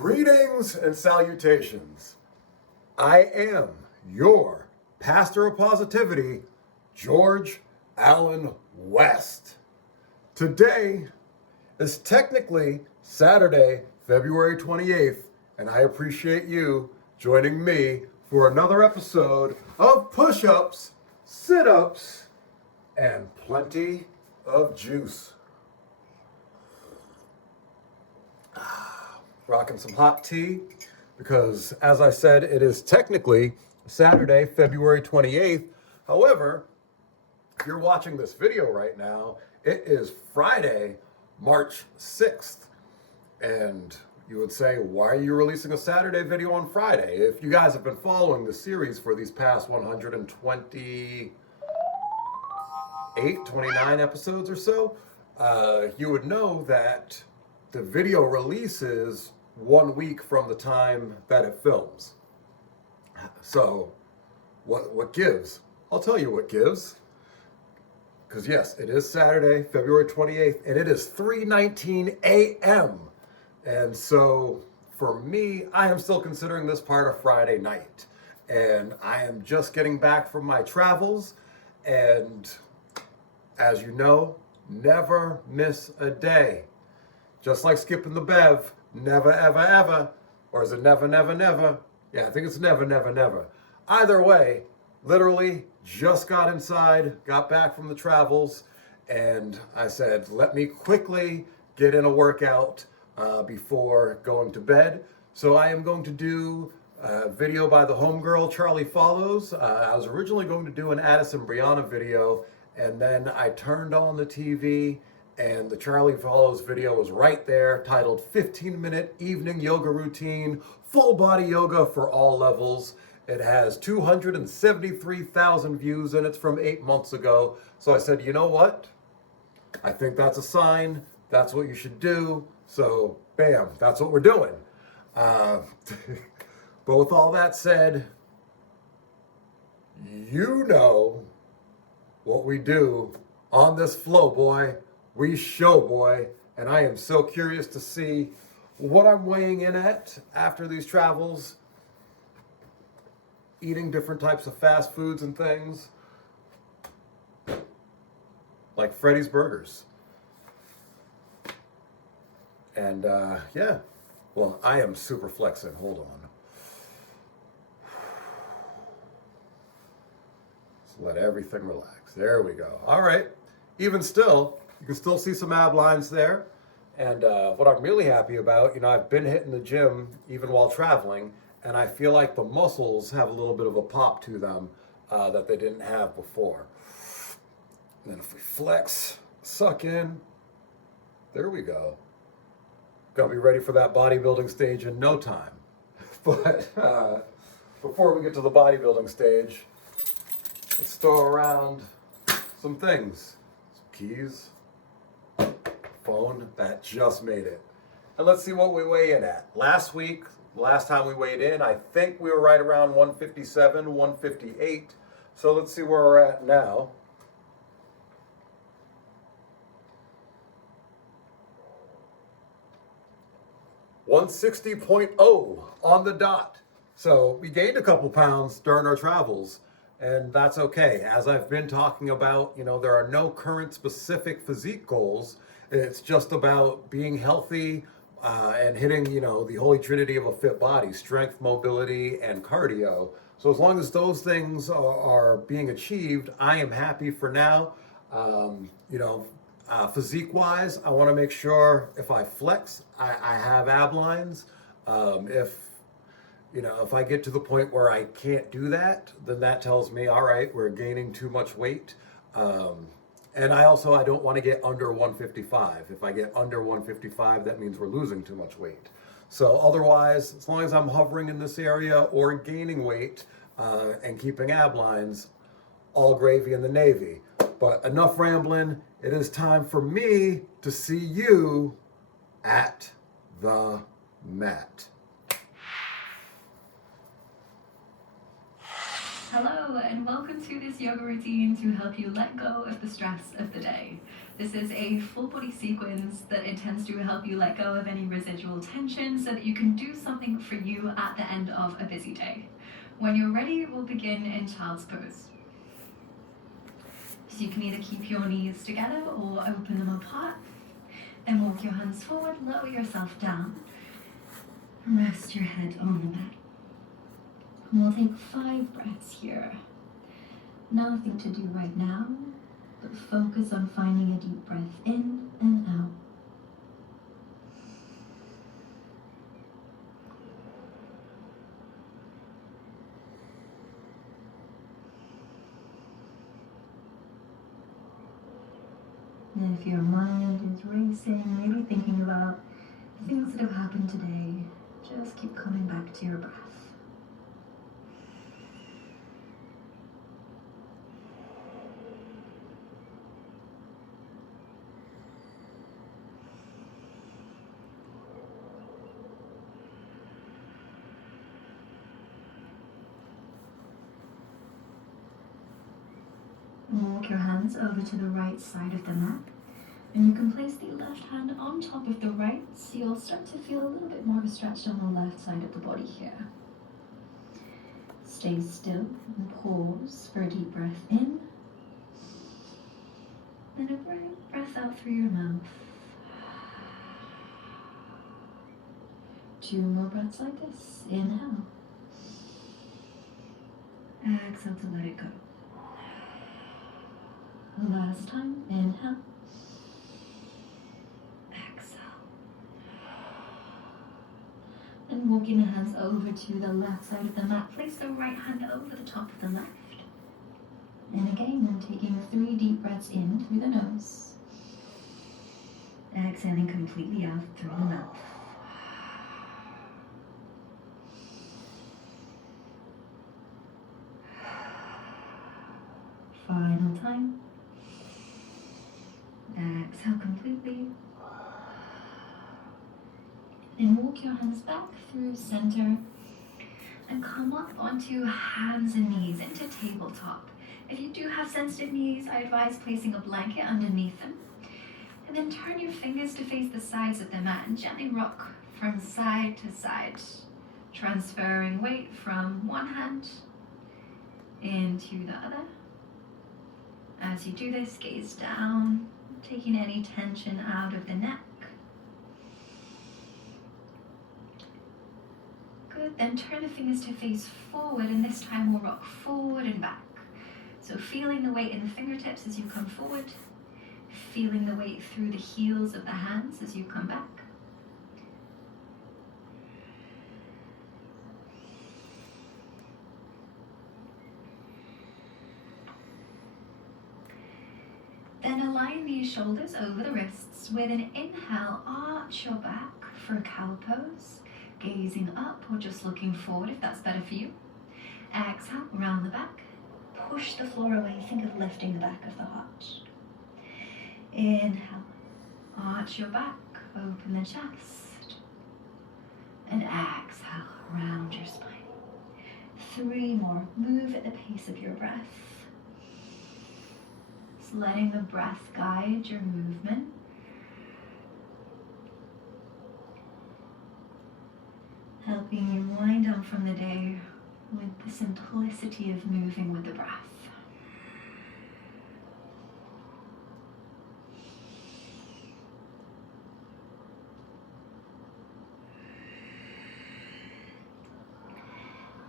Greetings and salutations. I am your pastor of positivity, George Allen West. Today is technically Saturday, February 28th, and I appreciate you joining me for another episode of Push-Ups, Sit-Ups, and plenty of juice. Rocking some hot tea because, as I said, it is technically Saturday, February 28th. However, if you're watching this video right now, it is Friday, March 6th. And you would say, why are you releasing a Saturday video on Friday? If you guys have been following the series for these past 29 episodes or so, you would know that the video releases 1 week from the time that it films. So what gives? I'll tell you what gives. Because yes, it is Saturday, February 28th, and it is 3:19 a.m. And so for me, I am still considering this part of Friday night. And I am just getting back from my travels. And as you know, never miss a day. Just like skipping the bev, never, ever, ever. Or is it never, never, never? Yeah, I think it's never, never, never. Either way, literally just got inside, got back from the travels, and I said, let me quickly get in a workout before going to bed. So I am going to do a video by the homegirl, Charlie Follows. I was originally going to do an Addison Brianna video, and then I turned on the TV and the Charlie Follows video was right there, titled 15-minute evening yoga routine, full body yoga for all levels. It has 273,000 views and it's from 8 months ago. So I said, you know what? I think that's a sign. That's what you should do. So bam, that's what we're doing. But with all that said, you know what we do on this flow, boy. We show, boy, and I am so curious to see what I'm weighing in at after these travels, eating different types of fast foods and things, like Freddy's Burgers. And yeah, well, I am super flexing. Hold on. Just let everything relax. There we go. All right. Even still, you can still see some ab lines there. And what I'm really happy about, I've been hitting the gym even while traveling, and I feel like the muscles have a little bit of a pop to them that they didn't have before. And then if we flex, suck in, there we go. Gonna be ready for that bodybuilding stage in no time. But before we get to the bodybuilding stage, let's throw around some things. Some keys. Phone, that just made it. And let's see what we weigh in at. Last time we weighed in, I think we were right around 157, 158. So let's see where we're at now. $160.0 on the dot. So we gained a couple pounds during our travels, and that's okay. As I've been talking about, there are no current specific physique goals. It's just about being healthy and hitting, the holy trinity of a fit body: strength, mobility, and cardio. So as long as those things are being achieved, I am happy for now. Physique-wise, I want to make sure if I flex, I have ab lines. If I get to the point where I can't do that, then that tells me, all right, we're gaining too much weight. And I don't want to get under 155. If I get under 155, that means we're losing too much weight. So otherwise, as long as I'm hovering in this area or gaining weight and keeping ab lines, all gravy in the Navy. But enough rambling. It is time for me to see you at the mat. Hello and welcome to this yoga routine to help you let go of the stress of the day. This is a full body sequence that intends to help you let go of any residual tension so that you can do something for you at the end of a busy day. When you're ready, we'll begin in child's pose. So you can either keep your knees together or open them apart. Then walk your hands forward, lower yourself down. Rest your head on the mat. And we'll take 5 breaths here. Nothing to do right now, but focus on finding a deep breath in and out. And if your mind is racing, maybe thinking about things that have happened today, just keep coming back to your breath. Walk your hands over to the right side of the mat, and you can place the left hand on top of the right, so you'll start to feel a little bit more of a stretch on the left side of the body here. Stay still and pause for a deep breath in, and a breath out through your mouth. 2 more breaths like this. Inhale. Exhale to let it go. Last time, inhale. Exhale. And walking the hands over to the left side of the mat, place the right hand over the top of the left. And again, I'm taking 3 deep breaths in through the nose. Exhaling completely out through the mouth. Final time. Exhale completely. And walk your hands back through center and come up onto hands and knees into tabletop. If you do have sensitive knees, I advise placing a blanket underneath them. And then turn your fingers to face the sides of the mat and gently rock from side to side, transferring weight from one hand into the other. As you do this, gaze down, taking any tension out of the neck. Good, then turn the fingers to face forward, and this time we'll rock forward and back. So feeling the weight in the fingertips as you come forward, feeling the weight through the heels of the hands as you come back. Then align these shoulders over the wrists. With an inhale, arch your back for a cow pose, gazing up or just looking forward if that's better for you. Exhale, round the back, push the floor away, think of lifting the back of the heart. Inhale, arch your back, open the chest, and exhale, round your spine. 3 more, move at the pace of your breath. Just letting the breath guide your movement. Helping you wind down from the day with the simplicity of moving with the breath.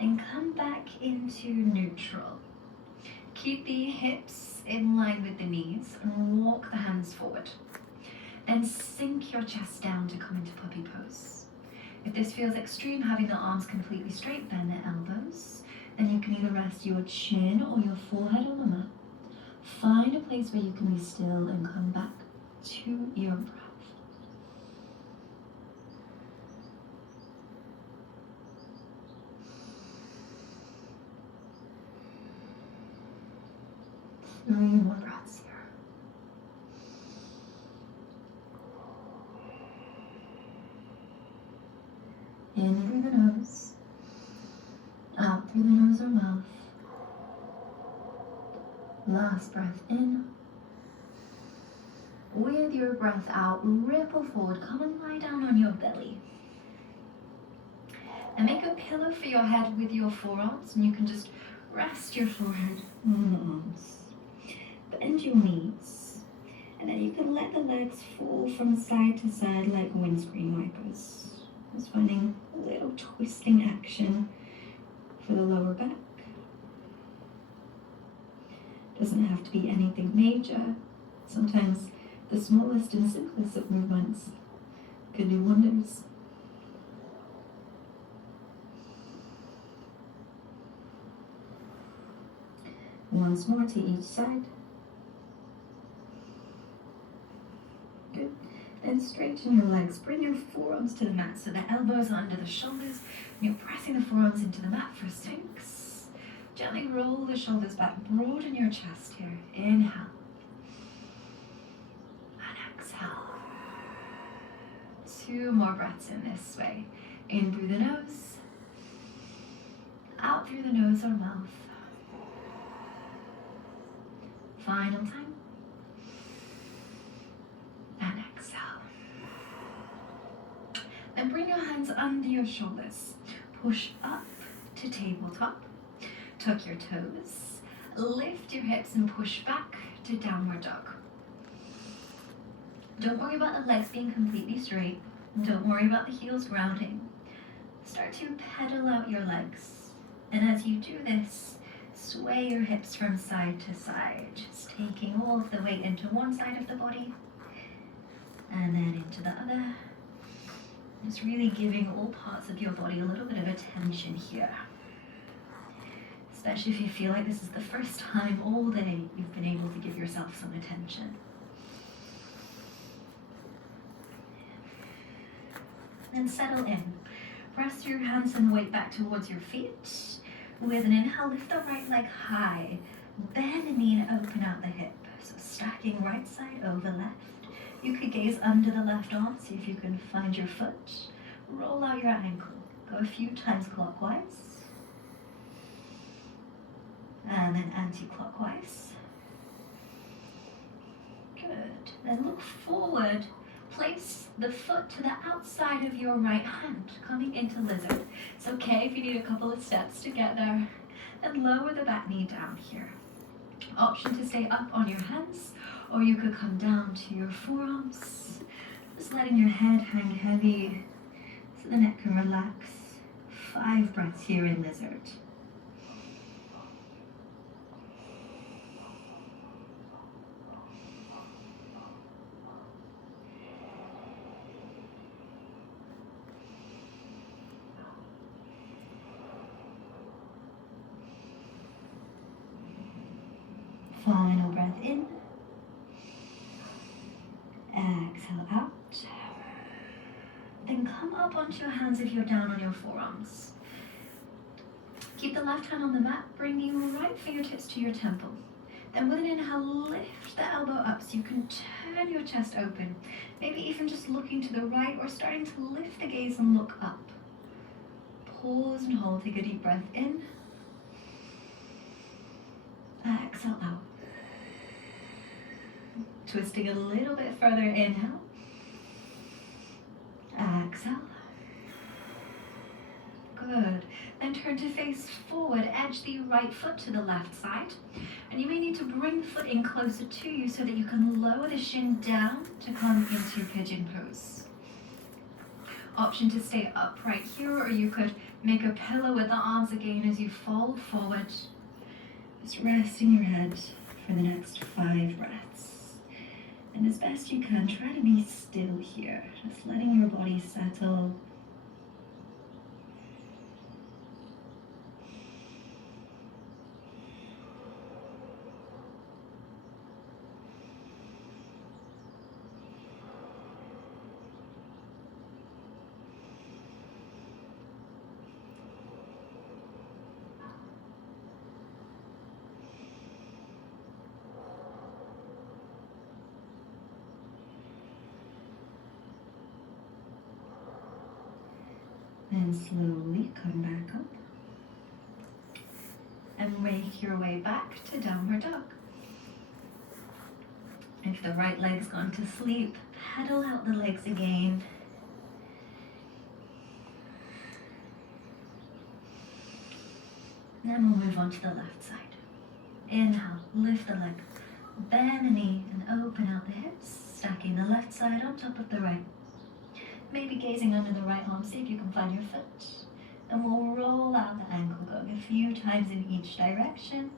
And come back into neutral. Keep the hips in line with the knees and walk the hands forward. Then sink your chest down to come into puppy pose. If this feels extreme, having the arms completely straight, bend the elbows. Then you can either rest your chin or your forehead on the mat. Find a place where you can be still and come back to your breath. Three more breaths here. In through the nose, out through the nose or mouth. Last breath in, With your breath out, ripple forward. Come and lie down on your belly. And make a pillow for your head with your forearms, and you can just rest your forehead on the arms. Bend your knees, and then you can let the legs fall from side to side like windscreen wipers. Just finding a little twisting action for the lower back. Doesn't have to be anything major. Sometimes the smallest and simplest of movements can do wonders. Once more to each side. Good. Then straighten your legs. Bring your forearms to the mat so the elbows are under the shoulders. And you're pressing the forearms into the mat for Sphinx. Gently roll the shoulders back. Broaden your chest here. Inhale. And exhale. 2 more breaths in this way. In through the nose. Out through the nose or mouth. Final time. And exhale. Then bring your hands under your shoulders. Push up to tabletop. Tuck your toes. Lift your hips and push back to downward dog. Don't worry about the legs being completely straight. Don't worry about the heels grounding. Start to pedal out your legs. And as you do this, sway your hips from side to side, just taking all of the weight into one side of the body and then into the other. Just really giving all parts of your body a little bit of attention here. Especially if you feel like this is the first time all day you've been able to give yourself some attention. Then settle in. Press your hands and weight back towards your feet. With an inhale, lift the right leg high. Bend the knee and open out the hip. So stacking right side over left. You could gaze under the left arm, see if you can find your foot. Roll out your ankle. Go a few times clockwise. And then anti-clockwise. Good. Then look forward. Place the foot to the outside of your right hand, coming into lizard. It's okay if you need a couple of steps to get there. Then lower the back knee down here. Option to stay up on your hands, or you could come down to your forearms. Just letting your head hang heavy so the neck can relax. 5 breaths here in lizard. Final breath in. Exhale out. Then come up onto your hands if you're down on your forearms. Keep the left hand on the mat, bringing your right fingertips to your temple. Then with an inhale, lift the elbow up so you can turn your chest open. Maybe even just looking to the right or starting to lift the gaze and look up. Pause and hold. Take a deep breath in. Exhale out. Twisting a little bit further, inhale. Exhale. Good. Then turn to face forward, edge the right foot to the left side. And you may need to bring the foot in closer to you so that you can lower the shin down to come into pigeon pose. Option to stay upright here, or you could make a pillow with the arms again as you fold forward. Just resting your head for the next 5 breaths. And as best you can, try to be still here. Just letting your body settle. And slowly come back up and make your way back to downward dog. If the right leg's gone to sleep, pedal out the legs again. Then we'll move on to the left side. Inhale, lift the leg, bend the knee and open out the hips, stacking the left side on top of the right. Maybe gazing under the right arm, see if you can find your foot. And we'll roll out the ankle, going a few times in each direction.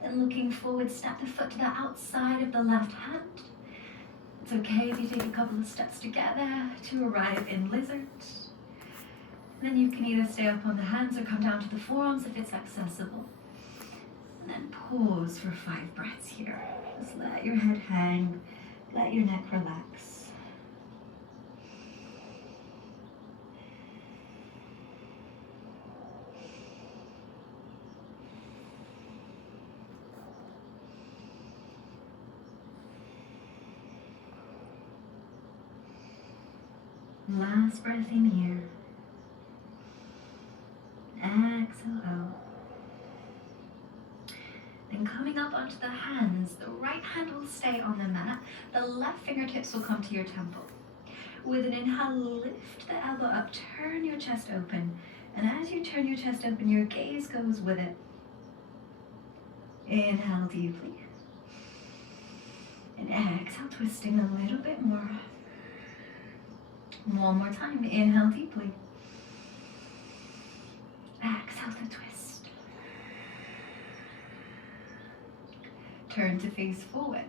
Then looking forward, step the foot to the outside of the left hand. It's okay if you take a couple of steps together to arrive in lizard. Then you can either stay up on the hands or come down to the forearms if it's accessible. And then pause for 5 breaths here. Just let your head hang, let your neck relax. Last breath in here. Exhale out. Then coming up onto the hands, the right hand will stay on the mat. The left fingertips will come to your temple. With an inhale, lift the elbow up, turn your chest open. And as you turn your chest open, your gaze goes with it. Inhale deeply. And exhale, twisting a little bit more. One more time, inhale deeply. Exhale to twist. Turn to face forward.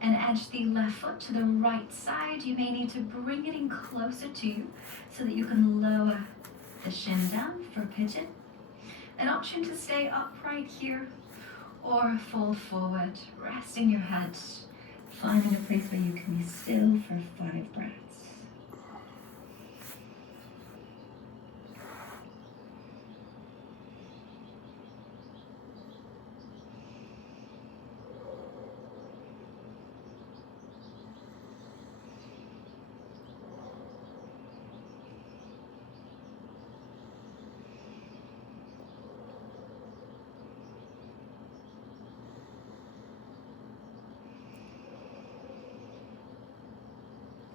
And edge the left foot to the right side. You may need to bring it in closer to you so that you can lower the shin down for pigeon. An option to stay upright here or fall forward, resting your head, finding a place where you can be still for 5 breaths.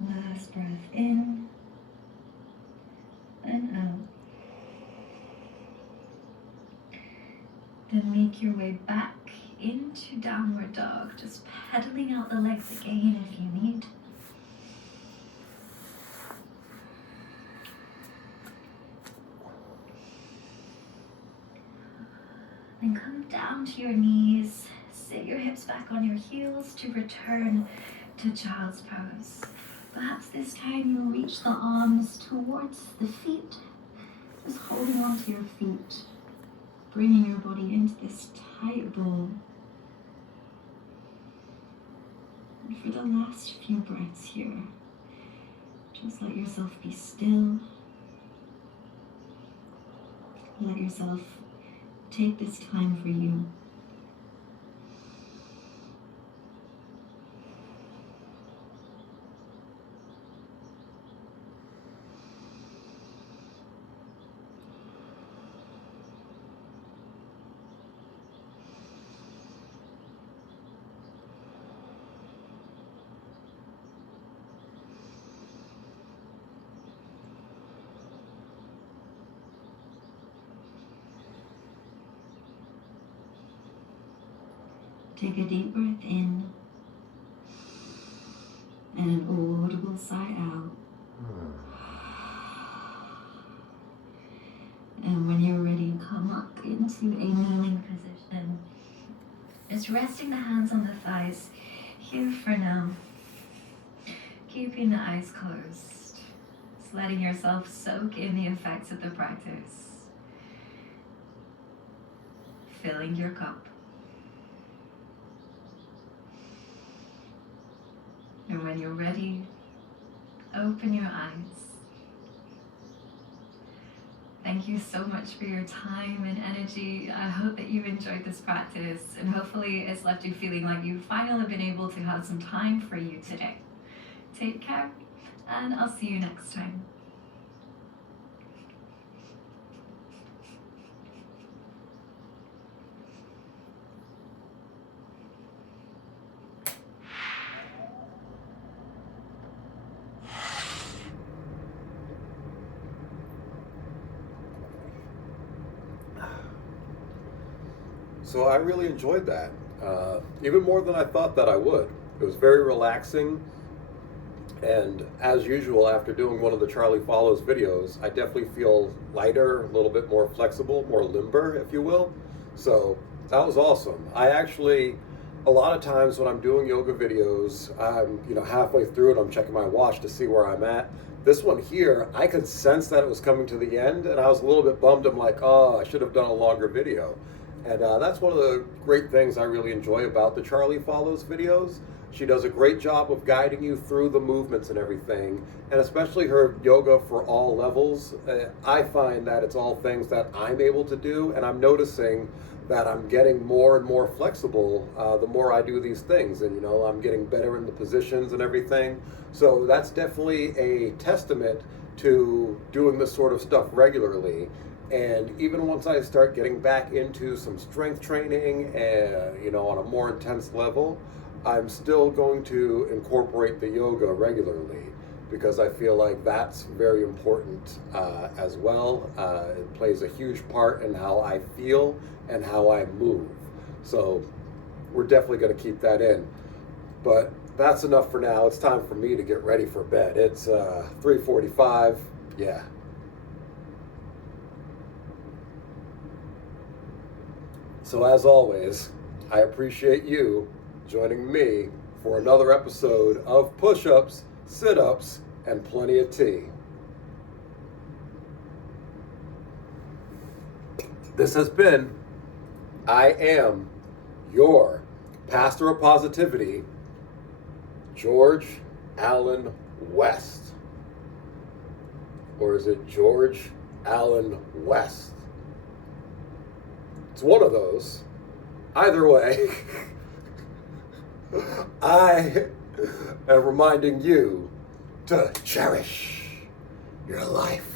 Last breath in and out. Then make your way back into downward dog, just pedaling out the legs again if you need. Then come down to your knees, sit your hips back on your heels to return to child's pose. Perhaps this time you'll reach the arms towards the feet, just holding on to your feet, bringing your body into this tight ball. And for the last few breaths here, just let yourself be still. Let yourself take this time for you. Take a deep breath in and an audible sigh out. And when you're ready, come up into a kneeling position. Just resting the hands on the thighs here for now. Keeping the eyes closed. Just letting yourself soak in the effects of the practice. Filling your cup. And when you're ready, open your eyes. Thank you so much for your time and energy. I hope that you've enjoyed this practice, and hopefully it's left you feeling like you've finally been able to have some time for you today. Take care, and I'll see you next time. So I really enjoyed that, even more than I thought that I would. It was very relaxing. And as usual, after doing one of the Charlie Follows videos, I definitely feel lighter, a little bit more flexible, more limber, if you will. So that was awesome. I actually, a lot of times when I'm doing yoga videos, I'm halfway through and I'm checking my watch to see where I'm at. This one here, I could sense that it was coming to the end, and I was a little bit bummed. I'm like, oh, I should have done a longer video. And that's one of the great things I really enjoy about the Charlie Follows videos. She does a great job of guiding you through the movements and everything, and especially her yoga for all levels. I find that it's all things that I'm able to do, and I'm noticing that I'm getting more and more flexible the more I do these things, and I'm getting better in the positions and everything. So that's definitely a testament to doing this sort of stuff regularly. And even once I start getting back into some strength training and on a more intense level, I'm still going to incorporate the yoga regularly, because I feel like that's very important as well. It plays a huge part in how I feel and how I move. So we're definitely going to keep that in. But that's enough for now. It's time for me to get ready for bed. It's 3:45. Yeah. So as always, I appreciate you joining me for another episode of Push-Ups, Sit-Ups, and Plenty of Tea. This has been I Am Your Pastor of Positivity, George Allen West. Or is it George Allen West? It's one of those. Either way, I am reminding you to cherish your life.